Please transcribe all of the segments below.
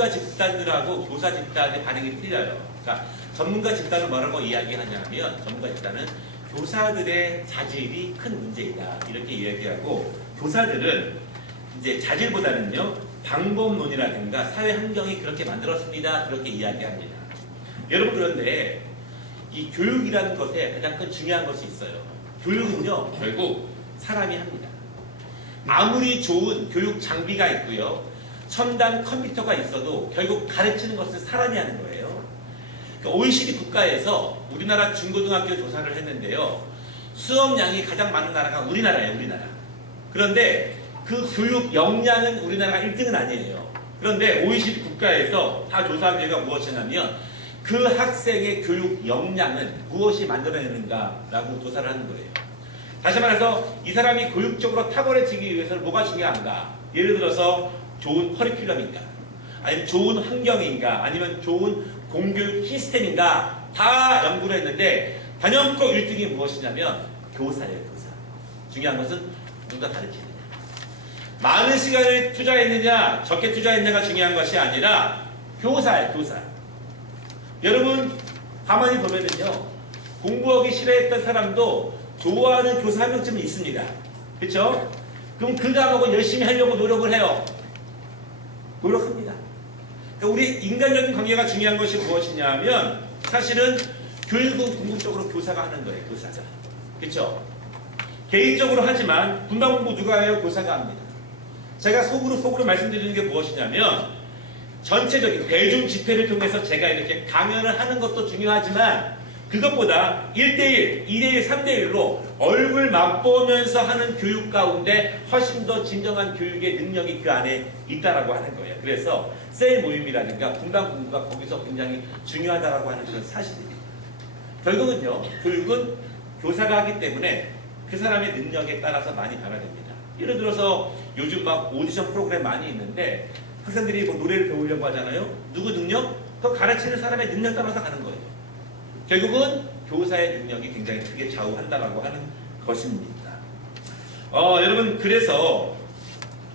전문가 집단들하고 교사 집단의 반응이 틀려요. 그러니까 전문가 집단은 뭐라고 이야기하냐면 전문가 집단은 교사들의 자질이 큰 문제이다 이렇게 이야기하고 교사들은 이제 자질보다는요 방법론이라든가 사회 환경이 그렇게 만들었습니다 그렇게 이야기합니다. 여러분 그런데 이 교육이라는 것에 가장 큰 중요한 것이 있어요. 교육은요 결국 사람이 합니다. 아무리 좋은 교육 장비가 있고요 첨단 컴퓨터가 있어도 결국 가르치는 것은 사람이 하는 거예요. 그러니까 OECD 국가에서 우리나라 중고등학교 조사를 했는데요 수업량이 가장 많은 나라가 우리나라예요. 우리나라. 그런데 그 교육 역량은 우리나라가 1등은 아니에요. 그런데 OECD 국가에서 다 조사한 결과가 무엇이냐면 그 학생의 교육 역량은 무엇이 만들어내는가라고 조사를 하는 거예요. 다시 말해서 이 사람이 교육적으로 탁월해지기 위해서는 뭐가 중요한가? 예를 들어서 좋은 커리큘럼인가? 아니면 좋은 환경인가? 아니면 좋은 공교육 시스템인가? 다 연구를 했는데 단연코 1등이 무엇이냐면 교사예요. 교사. 중요한 것은 누가 가르치느냐. 많은 시간을 투자했느냐 적게 투자했느냐가 중요한 것이 아니라 교사예요. 교사. 여러분 가만히 보면은요 공부하기 싫어했던 사람도 좋아하는 교사 한 명쯤은 있습니다. 그렇죠? 그럼 그 과목을 열심히 하려고 노력을 해요. 노력합니다. 그러니까 우리 인간적인 관계가 중요한 것이 무엇이냐면 사실은 교육은 궁극적으로 교사가 하는 거예요. 교사가. 그렇죠? 개인적으로 하지만 분당 공부 누가 해요? 교사가 합니다. 제가 속으로 말씀드리는 게 무엇이냐면 전체적인 대중 집회를 통해서 제가 이렇게 강연을 하는 것도 중요하지만 그것보다 1대1, 2대1, 3대1로 얼굴 맛보면서 하는 교육 가운데 훨씬 더 진정한 교육의 능력이 그 안에 있다라고 하는 거예요. 그래서 셀 모임이라든가 분당 공부가 거기서 굉장히 중요하다라고 하는 그런 사실입니다. 결국은요, 교육은 교사가 하기 때문에 그 사람의 능력에 따라서 많이 변화됩니다. 예를 들어서 요즘 막 오디션 프로그램 많이 있는데 학생들이 뭐 노래를 배우려고 하잖아요. 누구 능력? 그 가르치는 사람의 능력 따라서 가는 거예요. 결국은 교사의 능력이 굉장히 크게 좌우한다라고 하는 것입니다. 여러분 그래서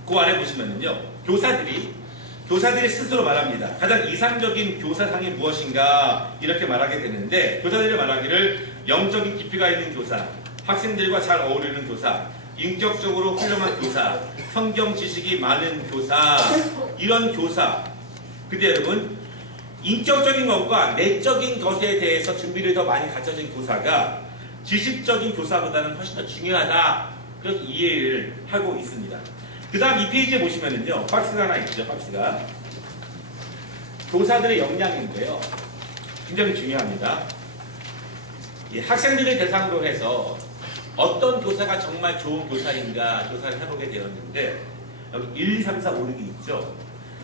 그 안에 보시면은요 교사들이 스스로 말합니다. 가장 이상적인 교사상이 무엇인가 이렇게 말하게 되는데 교사들이 말하기를 영적인 깊이가 있는 교사, 학생들과 잘 어울리는 교사, 인격적으로 훌륭한 교사, 성경 지식이 많은 교사, 이런 교사. 근데 여러분 인격적인 것과 내적인 것에 대해서 준비를 더 많이 갖춰진 교사가 지식적인 교사보다는 훨씬 더 중요하다 그렇게 이해를 하고 있습니다. 그 다음 이 페이지에 보시면은요 박스가 하나 있죠. 박스가 교사들의 역량인데요 굉장히 중요합니다. 학생들을 대상으로 해서 어떤 교사가 정말 좋은 교사인가 조사를 해보게 되었는데 여기 1, 2, 3, 4, 5, 6이 있죠.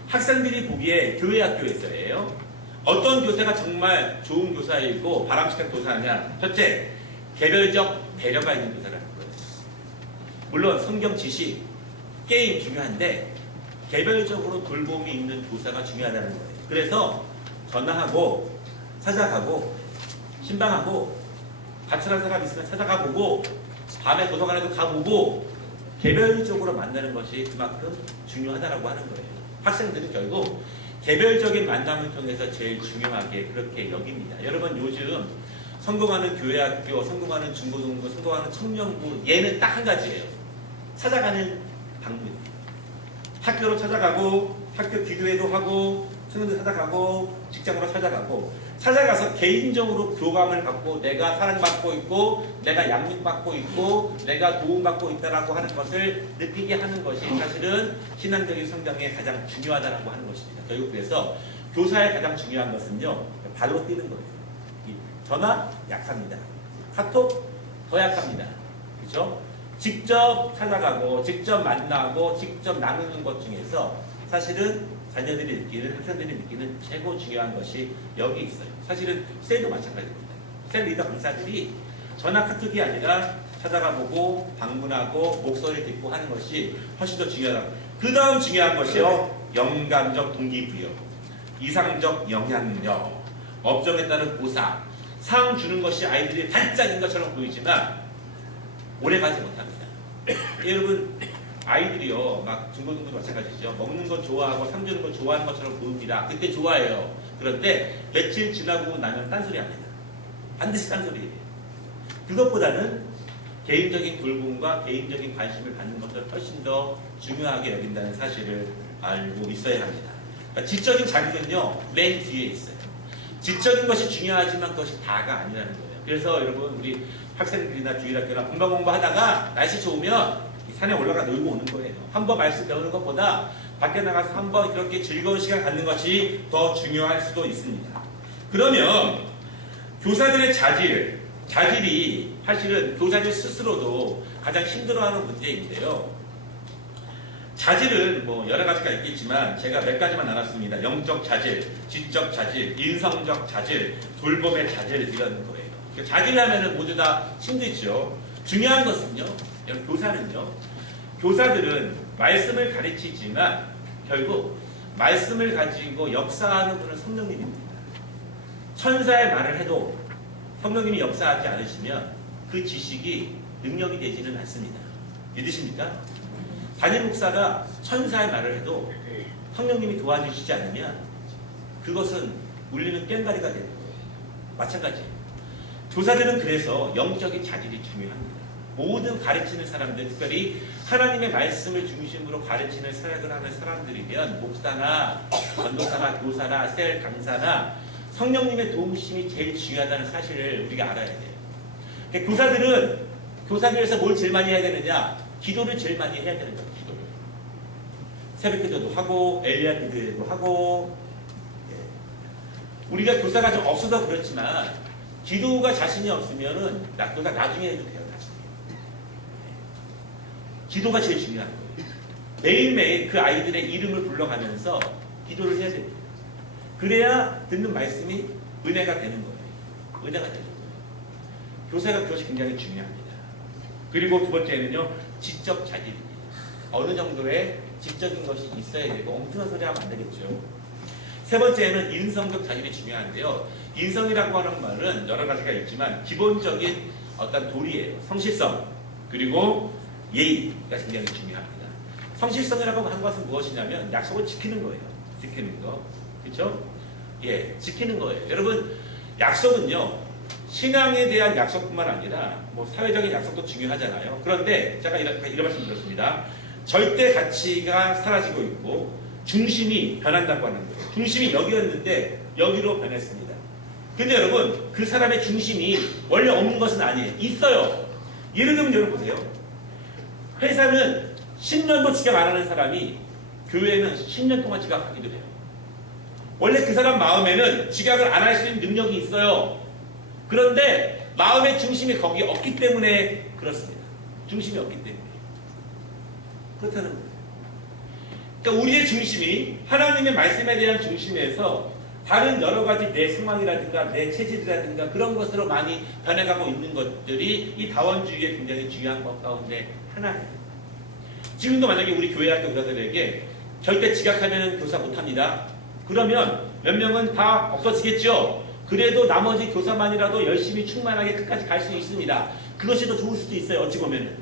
학생들이 보기에 교회 학교에서예요. 어떤 교사가 정말 좋은 교사이고 바람직한 교사냐. 첫째, 개별적 배려가 있는 교사라는 거예요. 물론 성경 지식, 게임 중요한데 개별적으로 돌봄이 있는 교사가 중요하다는 거예요. 그래서 전화하고 찾아가고 신방하고 가출한 사람 있으면 찾아가보고 밤에 도서관에도 가보고 개별적으로 만나는 것이 그만큼 중요하다고 하는 거예요. 학생들은 결국 개별적인 만남을 통해서 제일 중요하게 그렇게 여깁니다. 여러분 요즘 성공하는 교회학교, 성공하는 중고등부, 성공하는 청년부 얘는 딱 한 가지예요. 찾아가는 방문. 학교로 찾아가고 학교 기도회도 하고 친구들 찾아가고 직장으로 찾아가서 개인적으로 교감을 갖고 내가 사랑받고 있고 내가 양육받고 있고 내가 도움받고 있다라고 하는 것을 느끼게 하는 것이 사실은 신앙적인 성장에 가장 중요하다라고 하는 것입니다. 결국 그래서 교사의 가장 중요한 것은요 발로 뛰는 거예요. 전화 약합니다. 카톡 더 약합니다. 그렇죠? 직접 찾아가고 직접 만나고 직접 나누는 것 중에서 사실은 자녀들이 느끼는, 학생들이 느끼는 최고 중요한 것이 여기 있어요. 사실은 셀도 마찬가지입니다. 셀 리더 강사들이 전화 카톡이 아니라 찾아가보고 방문하고 목소리 듣고 하는 것이 훨씬 더 중요하다. 그 다음 중요한 것이요. 영감적 동기부여, 이상적 영향력, 업종에 따른 보상, 상 주는 것이 아이들이 반짝인 것처럼 보이지만 오래 가지 못합니다. 여러분 아이들이요, 막 중고등부도 마찬가지죠. 먹는 거 좋아하고 상 주는 거 좋아하는 것처럼 보입니다. 그때 좋아해요. 그런데 며칠 지나고 나면 딴소리 합니다. 반드시 딴소리예요. 그것보다는 개인적인 돌봄과 개인적인 관심을 받는 것을 훨씬 더 중요하게 여긴다는 사실을 알고 있어야 합니다. 그러니까 지적인 자극은요, 맨 뒤에 있어요. 지적인 것이 중요하지만 그것이 다가 아니라는 거예요. 그래서 여러분, 우리 학생들이나 주일학교나 분반 공부하다가 날씨 좋으면 산에 올라가 놀고 오는 거예요. 한번 말씀 배우는 것보다 밖에 나가서 한번 그렇게 즐거운 시간 갖는 것이 더 중요할 수도 있습니다. 그러면 교사들의 자질이 사실은 교사들 스스로도 가장 힘들어하는 문제인데요. 자질은 뭐 여러 가지가 있겠지만 제가 몇 가지만 나눴습니다. 영적 자질, 지적 자질, 인성적 자질, 돌봄의 자질 이런 거예요. 자질하면은 모두 다 힘들죠. 중요한 것은요, 교사들은 말씀을 가르치지만 결국 말씀을 가지고 역사하는 분은 성령님입니다. 천사의 말을 해도 성령님이 역사하지 않으시면 그 지식이 능력이 되지는 않습니다. 믿으십니까? 담임 목사가 천사의 말을 해도 성령님이 도와주시지 않으면 그것은 울리는 꽹과리가 되는 거예요. 마찬가지예요. 교사들은 그래서 영적인 자질이 중요합니다. 모든 가르치는 사람들, 특별히 하나님의 말씀을 중심으로 가르치는 사역을 하는 사람들이면 목사나 전도사나 교사나 셀 강사나 성령님의 도우심이 제일 중요하다는 사실을 우리가 알아야 돼요. 교사들에서 뭘 제일 많이 해야 되느냐? 기도를 제일 많이 해야 되는 거예요. 기도를. 새벽 기도도 하고 엘리야 기도도 하고. 우리가 교사가 좀 없어서 그렇지만 기도가 자신이 없으면은 교사 나중에 해도 돼요. 나중에. 기도가 제일 중요한 거예요. 매일매일 그 아이들의 이름을 불러가면서 기도를 해야 됩니다. 그래야 듣는 말씀이 은혜가 되는 거예요. 은혜가 되는 거예요. 교사가 그것이 굉장히 중요합니다. 그리고 두 번째는요, 지적 자질입니다. 어느 정도의 지적인 것이 있어야 되고 엉뚱한 소리 하면 안 되겠죠. 세 번째는 인성적 자질이 중요한데요. 인성이라고 하는 말은 여러 가지가 있지만 기본적인 어떤 도리예요. 성실성 그리고 예의가 굉장히 중요합니다. 성실성이라고 하는 것은 무엇이냐면 약속을 지키는 거예요. 지키는 거. 그렇죠? 예, 지키는 거예요. 여러분, 약속은요, 신앙에 대한 약속뿐만 아니라 뭐 사회적인 약속도 중요하잖아요. 그런데 제가 이런 말씀 드렸습니다. 절대 가치가 사라지고 있고 중심이 변한다고 하는 거예요. 중심이 여기였는데 여기로 변했습니다. 근데 여러분, 그 사람의 중심이 원래 없는 것은 아니에요. 있어요. 예를 들면 여러분 보세요. 회사는 10년도 지각 안 하는 사람이 교회는 10년 동안 지각하기도 해요. 원래 그 사람 마음에는 지각을 안 할 수 있는 능력이 있어요. 그런데 마음의 중심이 거기에 없기 때문에 그렇습니다. 중심이 없기 때문에. 그렇다는 거예요. 그러니까 우리의 중심이 하나님의 말씀에 대한 중심에서 다른 여러 가지 내 상황이라든가 내 체질이라든가 그런 것으로 많이 변해가고 있는 것들이 이 다원주의의 굉장히 중요한 것 가운데 하나예요. 지금도 만약에 우리 교회 학교 교사들에게 절대 지각하면 교사 못합니다. 그러면 몇 명은 다 없어지겠죠. 그래도 나머지 교사만이라도 열심히 충만하게 끝까지 갈 수 있습니다. 그것이 더 좋을 수도 있어요. 어찌 보면은.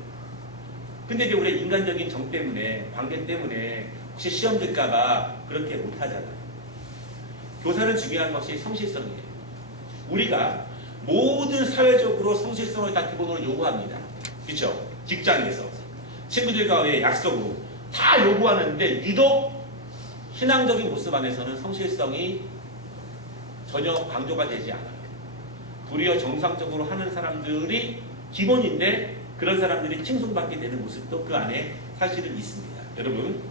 근데 이제 우리 인간적인 정 때문에, 관계 때문에 혹시 시험 들까봐 그렇게 못하잖아요. 교사는 중요한 것이 성실성이에요. 우리가 모든 사회적으로 성실성을 다 기본으로 요구합니다. 그렇죠? 직장에서 친구들과의 약속으로 다 요구하는데 유독 신앙적인 모습 안에서는 성실성이 전혀 강조가 되지 않아요. 도리어 정상적으로 하는 사람들이 기본인데 그런 사람들이 칭송받게 되는 모습도 그 안에 사실은 있습니다. 여러분,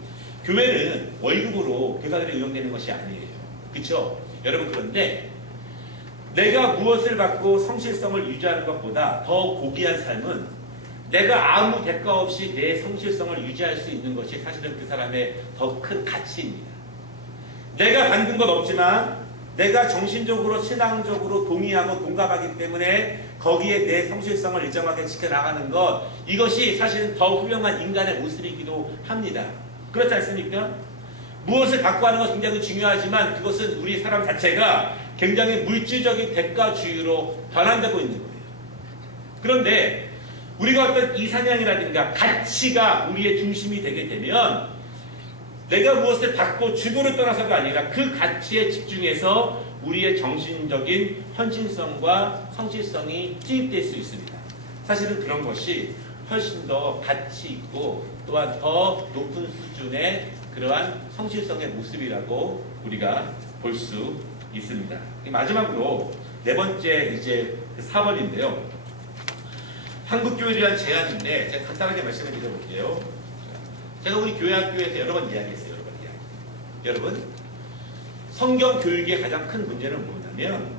교회는 월급으로 교사들이 운영되는 것이 아니에요. 그렇죠? 여러분, 그런데 내가 무엇을 받고 성실성을 유지하는 것보다 더 고귀한 삶은 내가 아무 대가 없이 내 성실성을 유지할 수 있는 것이 사실은 그 사람의 더 큰 가치입니다. 내가 받는 건 없지만 내가 정신적으로 신앙적으로 동의하고 동감하기 때문에 거기에 내 성실성을 일정하게 지켜나가는 것, 이것이 사실은 더 훌륭한 인간의 모습이기도 합니다. 그렇지 않습니까? 무엇을 갖고 하는 것은 굉장히 중요하지만 그것은 우리 사람 자체가 굉장히 물질적인 대가주의로 변환되고 있는 거예요. 그런데 우리가 어떤 이상향이라든가 가치가 우리의 중심이 되게 되면 내가 무엇을 받고 주고를 떠나서가 아니라 그 가치에 집중해서 우리의 정신적인 헌신성과 성실성이 투입될 수 있습니다. 사실은 그런 것이 훨씬 더 가치 있고 또한 더 높은 수준의 그러한 성실성의 모습이라고 우리가 볼 수 있습니다. 마지막으로 네 번째 이제 4번인데요. 한국교회에 대한 제안인데 제가 간단하게 말씀을 드려볼게요. 제가 우리 교회 학교에서 여러 번 이야기했어요. 여러분, 성경 교육의 가장 큰 문제는 뭐냐면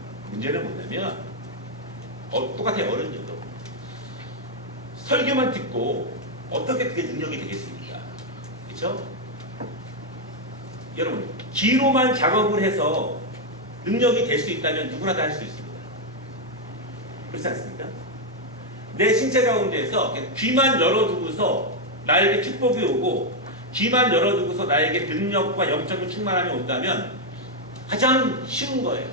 똑같아요. 어른들도 설교만 듣고 어떻게 그게 능력이 되겠습니까? 그렇죠? 여러분, 귀로만 작업을 해서 능력이 될 수 있다면 누구나 다 할 수 있습니다. 그렇지 않습니까? 내 신체 가운데에서 귀만 열어두고서 나에게 축복이 오고 귀만 열어두고서 나에게 능력과 영적인 충만함이 온다면 가장 쉬운 거예요.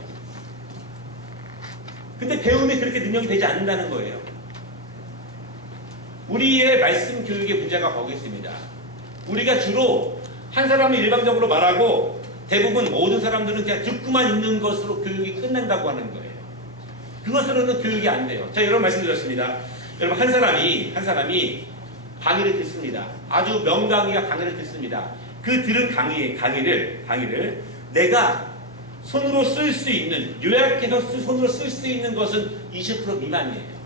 근데 배움이 그렇게 능력이 되지 않는다는 거예요. 우리의 말씀 교육의 문제가 거기 있습니다. 우리가 주로 한 사람을 일방적으로 말하고 대부분 모든 사람들은 그냥 듣고만 있는 것으로 교육이 끝난다고 하는 거예요. 그것으로는 교육이 안 돼요. 제가 여러분 말씀드렸습니다. 여러분 한 사람이 강의를 듣습니다. 아주 명강의가 강의를 듣습니다. 그 들은 강의를 내가 손으로 쓸 수 있는, 요약해서 손으로 쓸 수 있는 것은 20% 미만이에요.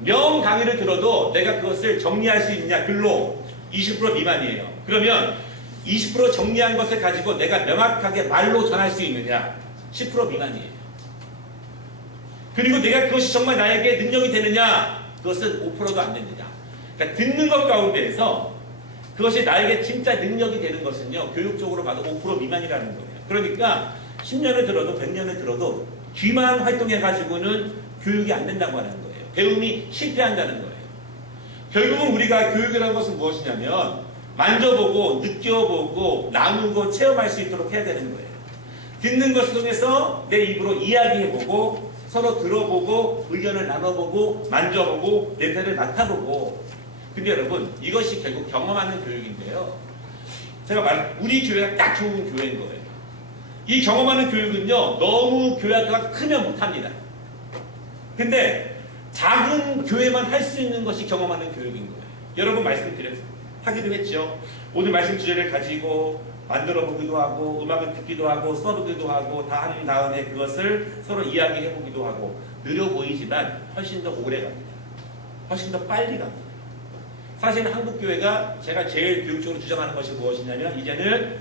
명강의를 들어도 내가 그것을 정리할 수 있느냐, 글로 20% 미만이에요. 그러면 20% 정리한 것을 가지고 내가 명확하게 말로 전할 수 있느냐, 10% 미만이에요. 그리고 내가 그것이 정말 나에게 능력이 되느냐, 그것은 5%도 안 됩니다. 그러니까 듣는 것 가운데에서 그것이 나에게 진짜 능력이 되는 것은요, 교육적으로 봐도 5% 미만이라는 거예요. 그러니까 10년을 들어도 100년을 들어도 귀만 활동해가지고는 교육이 안 된다고 하는 거예요. 배움이 실패한다는 거예요. 결국은 우리가 교육이라는 것은 무엇이냐면 만져보고 느껴보고 나누고 체험할 수 있도록 해야 되는 거예요. 듣는 것을 통해서 내 입으로 이야기해보고 서로 들어보고 의견을 나눠보고 만져보고 냄새를 맡아보고. 근데 여러분, 이것이 결국 경험하는 교육인데요. 제가 우리 교회가 딱 좋은 교회인 거예요. 이 경험하는 교육은요, 너무 교회가 크면 못합니다. 근데 작은 교회만 할 수 있는 것이 경험하는 교육인 거예요. 여러분 하기도 했죠. 오늘 말씀 주제를 가지고 만들어 보기도 하고 음악을 듣기도 하고 써보기도 하고 다 한 다음에 그것을 서로 이야기해 보기도 하고 느려 보이지만 훨씬 더 오래 갑니다. 훨씬 더 빨리 갑니다. 사실 한국교회가 제가 제일 교육적으로 주장하는 것이 무엇이냐면 이제는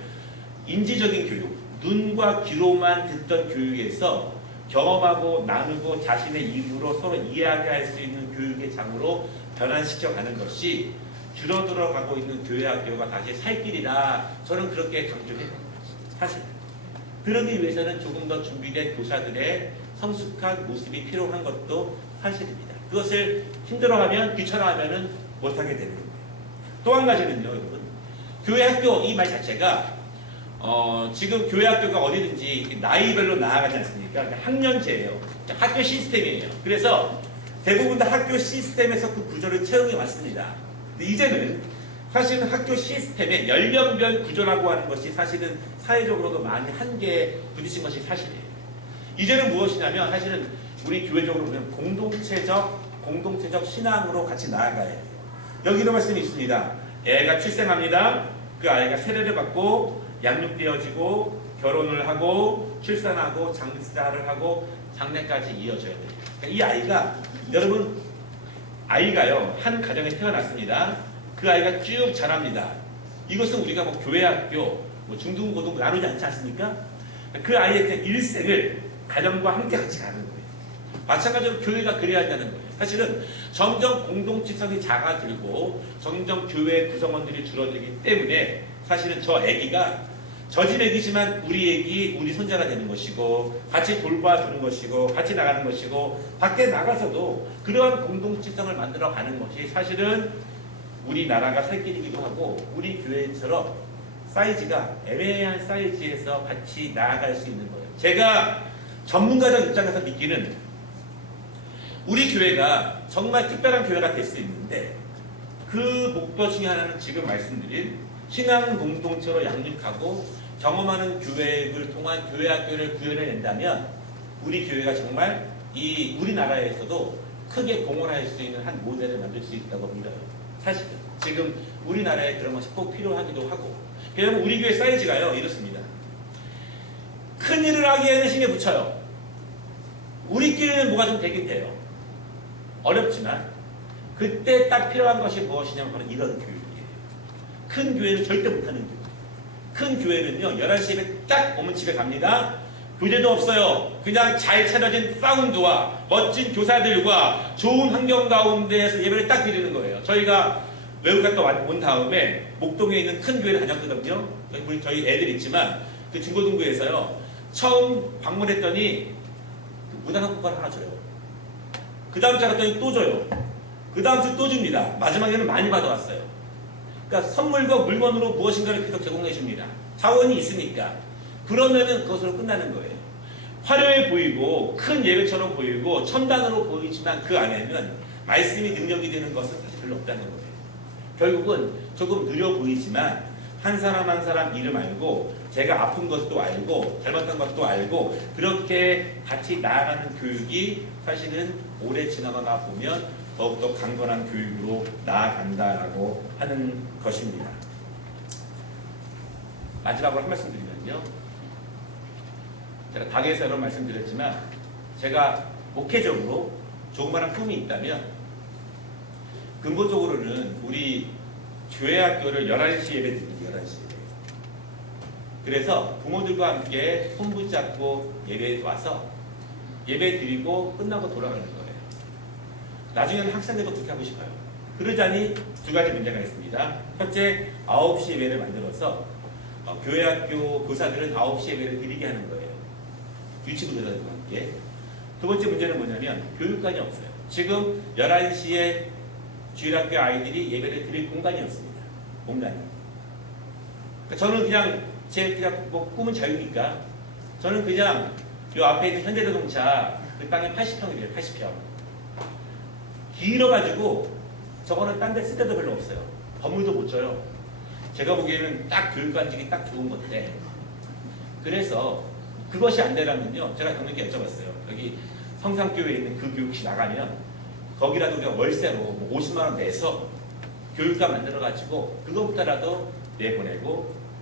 인지적인 교육, 눈과 귀로만 듣던 교육에서 경험하고 나누고 자신의 입으로 서로 이야기할 수 있는 교육의 장으로 변환시켜가는 것이 줄어들어 가고 있는 교회 학교가 다시 살 길이라 저는 그렇게 강조해요. 사실 그러기 위해서는 조금 더 준비된 교사들의 성숙한 모습이 필요한 것도 사실입니다. 그것을 힘들어하면 귀찮아하면 못하게 되는 거예요. 또 한 가지는요, 여러분, 교회 학교 이 말 자체가 지금 교회 학교가 어디든지 나이별로 나아가지 않습니까? 학년제예요. 학교 시스템이에요. 그래서 대부분 다 학교 시스템에서 그 구조를 채용해 왔습니다. 근데 이제는 사실은 학교 시스템의 연령별 구조라고 하는 것이 사실은 사회적으로도 많이 한계에 부딪힌 것이 사실이에요. 이제는 무엇이냐면 사실은 우리 교회적으로 보면 공동체적 신앙으로 같이 나아가야 돼요. 여기도 말씀이 있습니다. 애가 출생합니다. 그 아이가 세례를 받고 양육되어지고 결혼을 하고 출산하고 장사를 하고 장래까지 이어져야 돼요. 그러니까 이 아이가 여러분 아이가요 한 가정에 태어났습니다. 그 아이가 쭉 자랍니다. 이것은 우리가 뭐 교회 학교 중등 고등 나누지 않지 않습니까? 그 아이의 일생을 가정과 함께 같이 가는 거예요. 마찬가지로 교회가 그래야 한다는 거예요. 사실은 점점 공동체성이 작아들고 점점 교회 구성원들이 줄어들기 때문에 사실은 저 집 애기지만 우리 애기, 우리 손자가 되는 것이고 같이 돌봐주는 것이고 같이 나가는 것이고 밖에 나가서도 그러한 공동체성을 만들어가는 것이 사실은 우리나라가 살 길이기도 하고 우리 교회처럼 사이즈가 애매한 사이즈에서 같이 나아갈 수 있는 거예요. 제가 전문가적 입장에서 믿기는 우리 교회가 정말 특별한 교회가 될 수 있는데 그 목표 중에 하나는 지금 말씀드린 신앙 공동체로 양육하고 경험하는 교회를 통한 교회 학교를 구현해낸다면 우리 교회가 정말 이 우리나라에서도 크게 공헌할 수 있는 한 모델을 만들 수 있다고 믿어요. 사실은 지금 우리나라에 그런 것이 꼭 필요하기도 하고. 왜냐하면 우리 교회 사이즈가요 이렇습니다. 큰 일을 하기에는 힘에 붙여요. 우리끼리는 뭐가 좀 되긴 돼요. 어렵지만 그때 딱 필요한 것이 무엇이냐면 바로 이런 교육이에요. 큰 교회는 절대 못하는 교육. 큰 교회는요 11시 예배 딱 오면 집에 갑니다. 교재도 없어요. 그냥 잘 차려진 사운드와 멋진 교사들과 좋은 환경 가운데에서 예배를 딱 드리는 거예요. 저희가 외국 갔다 온 다음에 목동에 있는 큰 교회를 다녔거든요. 저희 애들 있지만 그 중고등부에서요 처음 방문했더니 무단학교를 하나 줘요. 그 다음 주 갔더니 또 줘요. 그 다음 주 또 줍니다. 마지막에는 많이 받아왔어요. 그러니까 선물과 물건으로 무엇인가를 계속 제공해 줍니다. 자원이 있으니까. 그러면은 그것으로 끝나는 거예요. 화려해 보이고 큰 예배처럼 보이고 첨단으로 보이지만 그 안에는 말씀이 능력이 되는 것은 사실 별로 없다는 거예요. 결국은 조금 느려 보이지만 한 사람 한 사람 이름 알고 제가 아픈 것도 알고 잘못한 것도 알고 그렇게 같이 나아가는 교육이 사실은 오래 지나가다 보면 더욱더 강건한 교육으로 나아간다라고 하는 것입니다. 마지막으로 한 말씀 드리면요. 제가 닭에서 여러 말씀드렸지만 제가 목회적으로 조그마한 꿈이 있다면 근본적으로는 우리 교회 학교를 11시 예배 드립니다. 11시 예배. 그래서 부모들과 함께 손 붙잡고 예배에 와서 예배 드리고 끝나고 돌아가는 거예요. 나중에는 학생들도 그렇게 하고 싶어요. 그러자니 두 가지 문제가 있습니다. 첫째, 9시 예배를 만들어서 교회 학교 교사들은 9시 예배를 드리게 하는 거예요. 유치부 교사들과 함께. 두 번째 문제는 뭐냐면 교육관이 없어요. 지금 11시에 주일학교 아이들이 예배를 드릴 공간이 없습니다. 공간이. 그러니까 저는 그냥 제 뭐 꿈은 자유니까 저는 그냥 요 앞에 있는 현대자동차 그 땅에 80평이래요. 80평. 길어가지고 저거는 딴 데 쓸 데도 별로 없어요. 건물도 못 줘요. 제가 보기에는 딱 교육관직이 딱 좋은 건데 그래서 그것이 안 되라면요. 제가 경력께 여쭤봤어요. 여기 성산교회에 있는 그 교육시 나가면 거기라도 우리가 월세로 뭐 50만 원 내서 교육관 만들어가지고 그것부터라도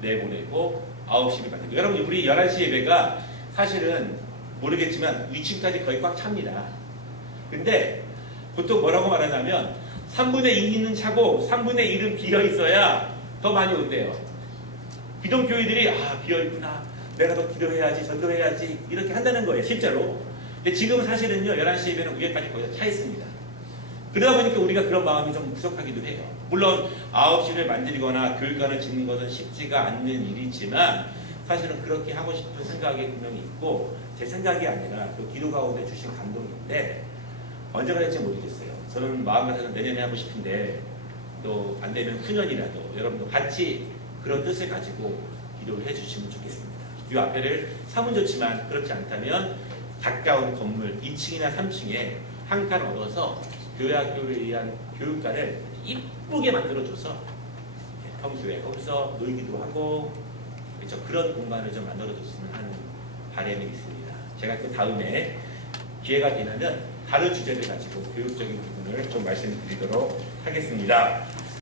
내보내고 9시를 만들고 여러분 우리 11시 예배가 사실은 모르겠지만 위층까지 거의 꽉 찹니다. 근데 보통 뭐라고 말하냐면 3분의 2는 차고 3분의 1은 비어 있어야 더 많이 온대요. 기존 교회들이 비어 있구나. 내가 더 기도해야지 전도해야지 이렇게 한다는 거예요. 실제로. 근데 지금 사실은요 11시 예배는 위에까지 거의 다 차 있습니다. 그러다 보니까 우리가 그런 마음이 좀 부족하기도 해요. 물론 9시를 만들거나 교육관을 짓는 것은 쉽지가 않는 일이지만 사실은 그렇게 하고 싶은 생각이 분명히 있고 제 생각이 아니라 또 기도 가운데 주신 감동인데 언제가 될지 모르겠어요. 저는 마음 같아서 내년에 하고 싶은데 또 안 되면 후년이라도 여러분도 같이 그런 뜻을 가지고 기도를 해주시면 좋겠습니다. 이 앞에를 사면 좋지만 그렇지 않다면 가까운 건물 2층이나 3층에 한 칸 얻어서 교회 학교를 위한 교육관을 이쁘게 만들어줘서 평소에 거기서 놀기도 하고 그렇죠? 그런 공간을 좀 만들어줬으면 하는 바람이 있습니다. 제가 그 다음에 기회가 되면 다른 주제를 가지고 교육적인 부분을 좀 말씀드리도록 하겠습니다.